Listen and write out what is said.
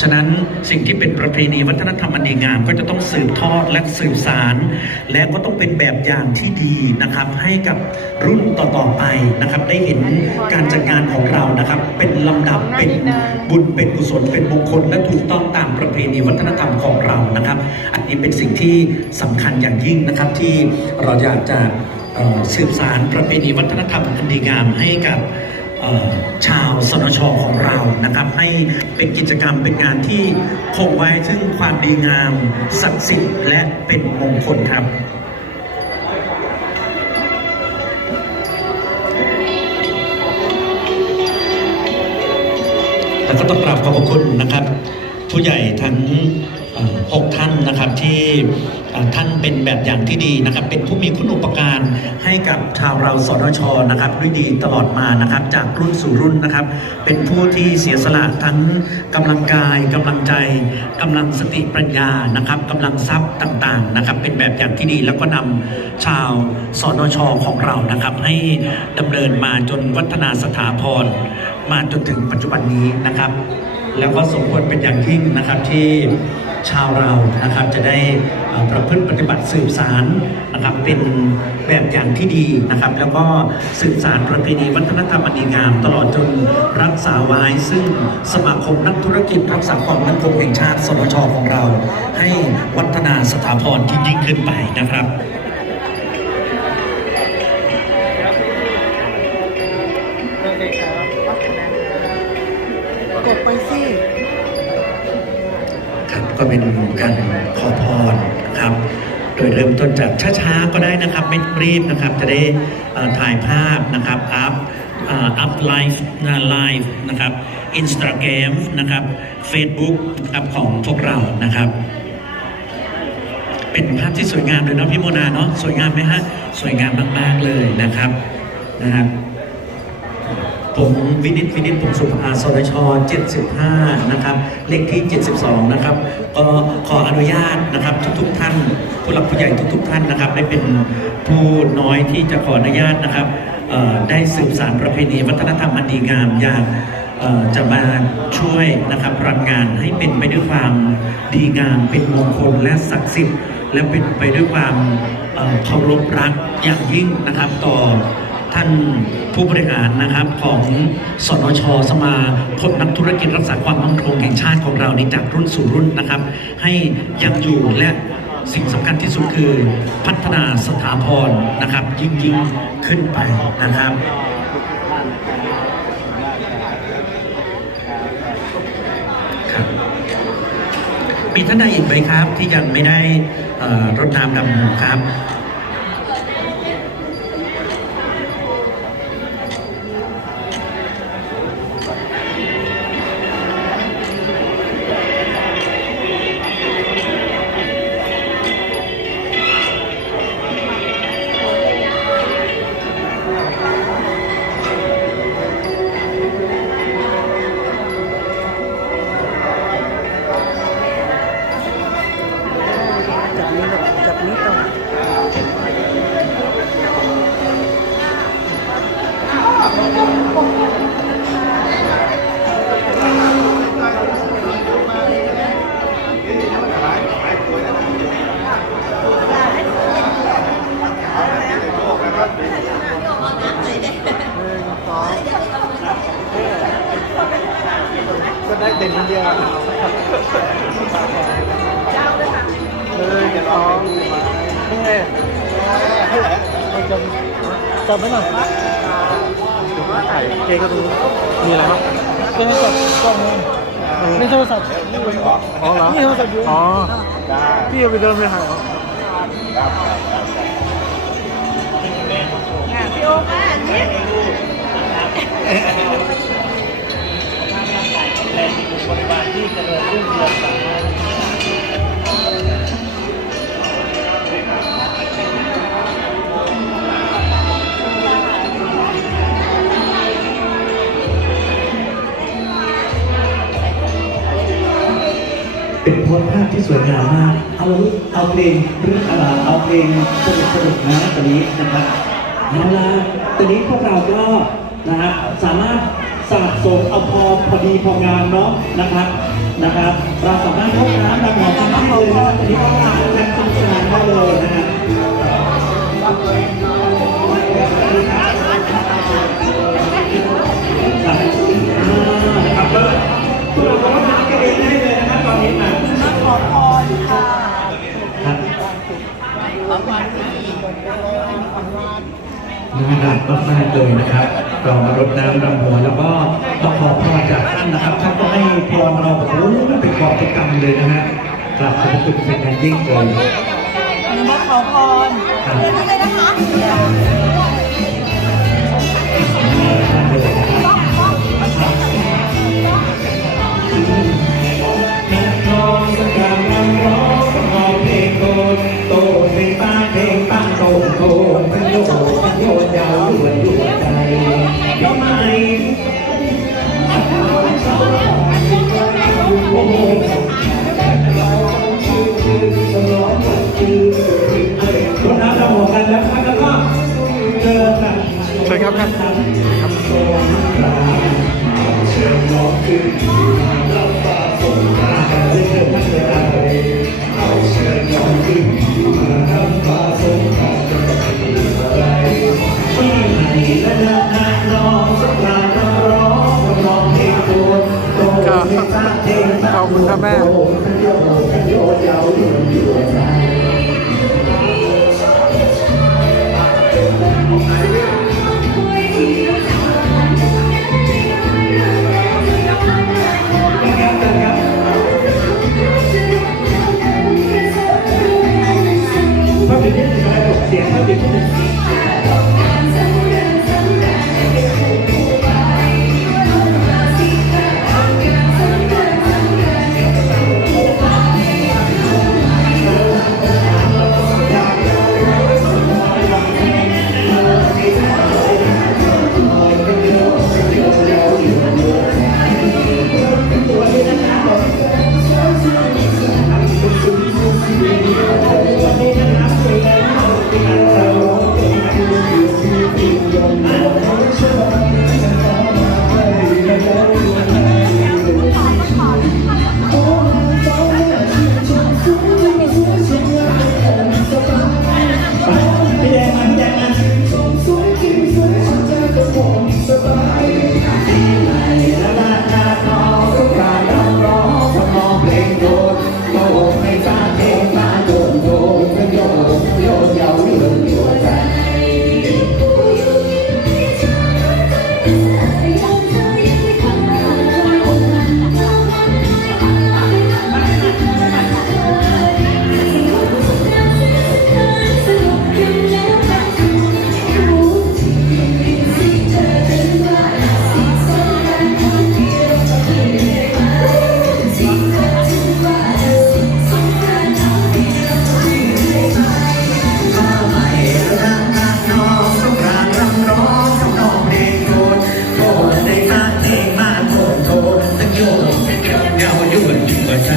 ฉะนั้นสิ่งที่เป็นประเพณีวัฒนธรรมอันดีงาม ก็จะต้องสืบทอดและสืบสาร และก็ต้องเป็นแบบอย่างที่ดีนะครับ ให้กับรุ่นต่อๆไปนะครับ ได้เห็นการจัดงานของเรานะครับ เป็นลำดับเป็นบุญเป็นกุศลเป็นมงคลและถูกต้องตามประเพณีวัฒนธรรมของเรานะครับ อันนี้เป็นสิ่งที่สำคัญอย่างยิ่งนะครับที่เราอยากจะเอ่อสืบสารประเพณีวัฒนธรรมอันดีงามให้กับ ชาวสนชของเรานะครับ ให้เป็นกิจกรรมเป็นงานที่คงไว้ซึ่งความดีงามศักดิ์สิทธิ์และเป็นมงคลครับแล้วก็ต้องกราบขอบพระคุณนะครับ ผู้ใหญ่ทั้ง หกท่านนะครับที่ท่านเป็นแบบอย่างที่ดีนะครับ เป็นผู้มีคุณอุปการให้กับชาวเราสนชนะครับด้วยดีตลอดมานะครับ จากรุ่นสู่รุ่นนะครับ เป็นผู้ที่เสียสละทั้งกำลังกายกำลังใจกำลังสติปัญญานะครับกำลังทรัพย์ต่างๆนะครับ เป็นแบบอย่างที่ดีแล้วก็นำชาวสนชของเรานะครับ ให้ดำเนินมาจนวัฒนาสถาพรมาจนถึงปัจจุบันนี้นะครับ แล้วก็สมควรเป็นอย่างยิ่งนะครับที่ ชาวเรานะครับจะได้ประพฤติปฏิบัติสืบสารนะครับเป็นแบบอย่างที่ดีนะครับ แล้วก็สืบสารประเพณีวัฒนธรรมอันดีงาม ตลอดจนรักษาไว้ซึ่งสมาคมนักธุรกิจรักษาความมั่นคงแห่งชาติ สนชของเรา ให้วัฒนาสถาพรที่ยิ่งขึ้นไปนะครับกดไปสิ ก็เป็นการขอพรครับ โดยเริ่มต้นจากช้าๆก็ได้นะครับ ไม่รีบนะครับ จะได้ถ่ายภาพนะครับอัพอัพไลฟ์นะไลฟ์นะครับอินสตาแกรมนะครับ Facebook นะครับของพวกเรานะครับ เป็นภาพที่สวยงามเลยเนาะพี่โมนาเนาะสวยงามไหมฮะสวยงามมากๆเลยนะครับนะครับ ผมวินิตวินิตผมสุภาสรช75 นะครับเลขที่ 72 นะครับ ก็ขออนุญาตนะครับทุกๆท่าน ผู้หลักผู้ใหญ่ทุกๆท่านนะครับ ได้เป็นผู้น้อยที่จะขออนุญาตนะครับได้สืบสารประเพณีวัฒนธรรมอันดีงามอย่างจะมาช่วยนะครับรันงานให้เป็นไปด้วยความดีงามเป็นมงคลและศักดิ์สิทธิ์ และเป็นไปด้วยความเคารพรักอย่างยิ่งนะครับต่อ ท่านผู้บริหารนะครับของสนชสมาคมนักธุรกิจรักษาความมั่นคงแห่งชาติของเราในจากรุ่นสู่รุ่นนะครับ ให้ยังอยู่และสิ่งสำคัญที่สุดคือพัฒนาสถาพรนะครับ ยิ่งยิ่งขึ้นไปนะครับมีท่านใดอีกไหมครับ ที่ยังไม่ได้รดน้ำดำหัวครับ จับนี้ จับไว้หน่อยถ่ายเกย์ก็ดูมีอะไรบ้างก็ให้จับกล้องนี่ไม่โทรศัพท์อ๋อเหรอนี่โทรศัพท์อยู่อ๋อพี่เอาไปเดินไปหาเหรอ เป็นโพสภาพที่สวยงามมาก เอาเอาเพลงเรื่องอะไรเอาเพลงสนุกสนุกนะตอนนี้นะครับเอาละตอนนี้พวกเราก็นะฮะสามารถสะสมเอาพอพอดีพองานเนาะนะครับนะครับ เราสามารถพบน้ำเราหมอทำได้เลยนะตอนนี้ก็งานเป็สนุกสนานมากเลยนะฮะ น่ารักมากๆเลยนะครับเรามารดน้ำรำหัวแล้วก็ต้องขอพรจากท่านนะครับท่านก็ให้พรเราโอ้โหเป็นความกิจกรรมเลยนะฮะกลับขอบคุณเป็นอย่างยิ่งเลยหนูมาขอพรพอนท่านเลยนะคะ ครับครับ Terra de เงาอยู่บนหัวใจ